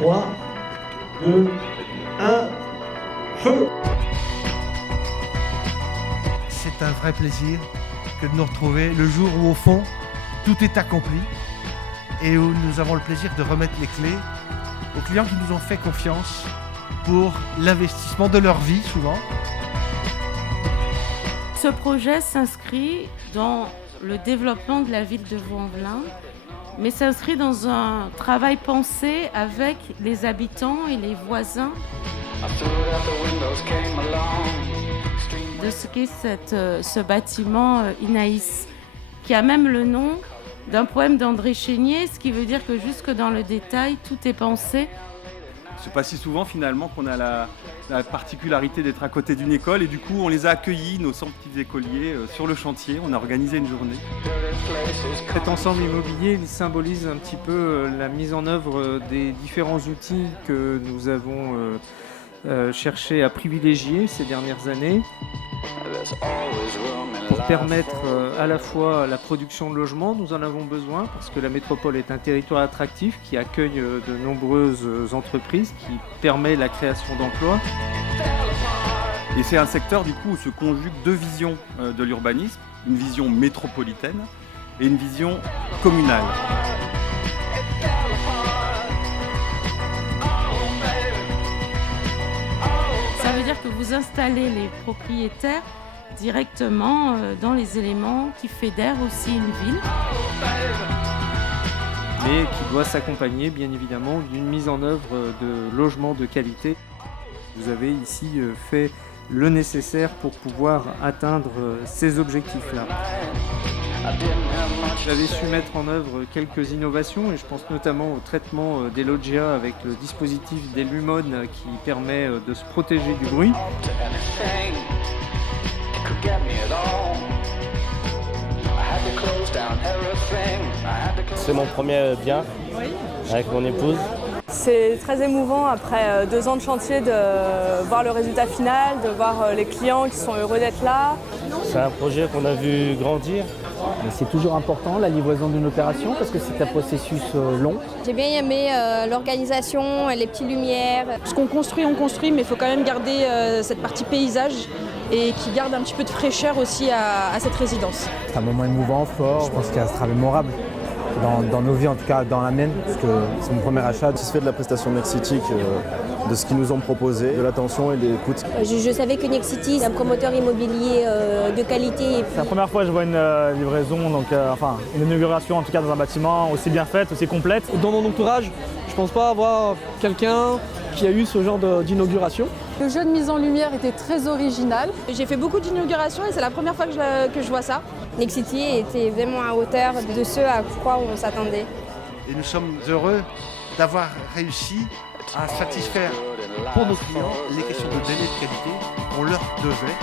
3, 2, 1, feu! C'est un vrai plaisir que de nous retrouver le jour où, au fond, tout est accompli et où nous avons le plaisir de remettre les clés aux clients qui nous ont fait confiance pour l'investissement de leur vie, souvent. Ce projet s'inscrit dans le développement de la ville de Vaux-en-Velin, mais s'inscrit dans un travail pensé avec les habitants et les voisins de ce qu'est ce bâtiment Inaïs, qui a même le nom d'un poème d'André Chénier, ce qui veut dire que jusque dans le détail, tout est pensé. C'est pas si souvent finalement qu'on a la particularité d'être à côté d'une école et du coup on les a accueillis, nos 100 petits écoliers, sur le chantier. On a organisé une journée. Cet ensemble immobilier il symbolise un petit peu la mise en œuvre des différents outils que nous avons cherché à privilégier ces dernières années pour permettre à la fois la production de logements. Nous en avons besoin parce que la métropole est un territoire attractif qui accueille de nombreuses entreprises, qui permet la création d'emplois. Et c'est un secteur du coup où se conjuguent deux visions de l'urbanisme, une vision métropolitaine et une vision communale. Ça veut dire que vous installez les propriétaires directement dans les éléments qui fédèrent aussi une ville. Mais qui doit s'accompagner bien évidemment d'une mise en œuvre de logements de qualité. Vous avez ici fait le nécessaire pour pouvoir atteindre ces objectifs-là. J'avais su mettre en œuvre quelques innovations et je pense notamment au traitement des loggias avec le dispositif des Lumone qui permet de se protéger du bruit. C'est mon premier bien avec mon épouse. C'est très émouvant après 2 ans de chantier de voir le résultat final, de voir les clients qui sont heureux d'être là. C'est un projet qu'on a vu grandir. Mais c'est toujours important la livraison d'une opération parce que c'est un processus long. J'ai bien aimé l'organisation, les petites lumières. Ce qu'on construit, on construit, mais il faut quand même garder cette partie paysage et qui garde un petit peu de fraîcheur aussi à cette résidence. C'est un moment émouvant, fort. Je pense qu'il y a ce travail mémorable dans nos vies, en tout cas dans la mienne, parce que c'est mon premier achat. Satisfait de la prestation Nexity, de ce qu'ils nous ont proposé, de l'attention et de l'écoute. Je savais que Nexity, c'est un promoteur immobilier de qualité. C'est la première fois que je vois une livraison, donc une inauguration en tout cas dans un bâtiment aussi bien faite, aussi complète. Dans mon entourage, je pense pas avoir quelqu'un qui a eu ce genre d'inauguration. Le jeu de mise en lumière était très original. J'ai fait beaucoup d'inaugurations et c'est la première fois que je vois ça. Nexity était vraiment à hauteur de ce à quoi on s'attendait. Et nous sommes heureux d'avoir réussi à satisfaire pour nos clients les questions de délai de qualité qu'on leur devait.